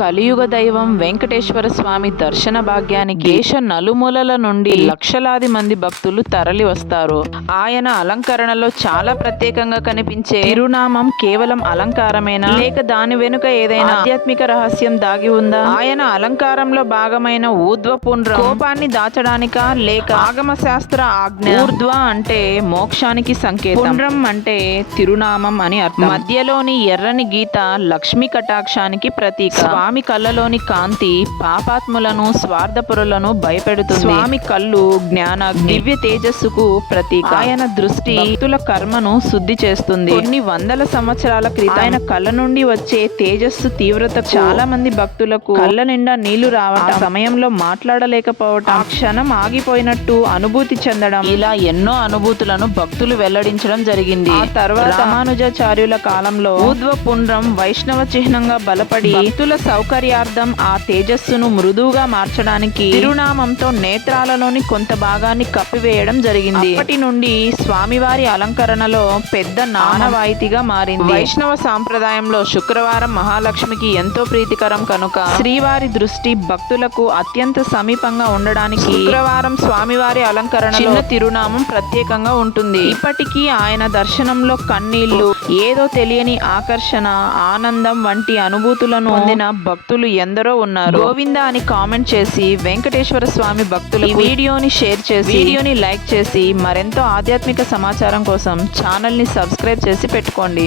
కలియుగ దైవం వెంకటేశ్వర స్వామి దర్శన భాగ్యానికి దేశ నలుమూలల నుండి లక్షలాది మంది భక్తులు తరలి వస్తారు. ఆయన అలంకరణలో చాలా ప్రత్యేకంగా కనిపించే తిరునామం కేవలం అలంకారమేనా, లేక దాని వెనుక ఏదైనా ఆధ్యాత్మిక రహస్యం దాగి ఉందా? ఆయన అలంకారంలో భాగమైన ఊర్ధ్వ పుండ్రం కోపాన్ని దాచడానికా, లేక ఆగమ శాస్త్ర ఆజ్ఞ? ఊర్ధ్వ అంటే మోక్షానికి సంకేతం, పుండ్రం అంటే తిరునామం అని అర్థం. మధ్యలోని ఎర్రని గీత లక్ష్మీ కటాక్షానికి ప్రతీక. స్వామి కళ్ళలోని కాంతి పాపాత్ములను, స్వార్థపరులను భయపెడుతుంది. స్వామి కళ్ళు జ్ఞాన దివ్య తేజస్సుకు ప్రతీక. ఆయన దృష్టి భక్తుల కర్మను శుద్ధి చేస్తుంది. కొన్ని వందల సంవత్సరాల క్రితం ఆయన కళ్ళ నుండి వచ్చే తేజస్సు తీవ్రత చాలా మంది భక్తులకు కళ్ళ నిండా నీళ్లు రావటం, సమయంలో మాట్లాడలేకపోవటం, క్షణం ఆగిపోయినట్టు అనుభూతి చెందడం, ఇలా ఎన్నో అనుభూతులను భక్తులు వెల్లడించడం జరిగింది. ఆ తర్వాత రామానుజాచార్యుల కాలంలో ఊర్ధ్వ పుండ్రం వైష్ణవ చిహ్నంగా బలపడి భక్తుల సౌకర్యార్థం ఆ తేజస్సును మృదువుగా మార్చడానికి తిరునామంతో నేత్రాలలోని కొంత భాగాన్ని కప్పివేయడం జరిగింది. అప్పటి నుండి స్వామివారి అలంకరణలో పెద్ద నానవాయితీగా మారింది. వైష్ణవ సాంప్రదాయంలో శుక్రవారం మహాలక్ష్మికి ఎంతో ప్రీతికరం కనుక శ్రీవారి దృష్టి భక్తులకు అత్యంత సమీపంగా ఉండడానికి శుక్రవారం స్వామివారి అలంకరణలో చిన్న తిరునామం ప్రత్యేకంగా ఉంటుంది. ఇప్పటికీ ఆయన దర్శనంలో కన్నీళ్లు, ఏదో తెలియని ఆకర్షణ, ఆనందం వంటి అనుభూతులను పొందిన భక్తులు ఎందరో ఉన్నారు. గోవింద అని కామెంట్ చేసి వెంకటేశ్వర స్వామి భక్తులు ఈ వీడియోని షేర్ చేసి, వీడియోని లైక్ చేసి మరెంతో ఆధ్యాత్మిక సమాచారం కోసం ఛానల్ ని సబ్స్క్రైబ్ చేసి పెట్టుకోండి.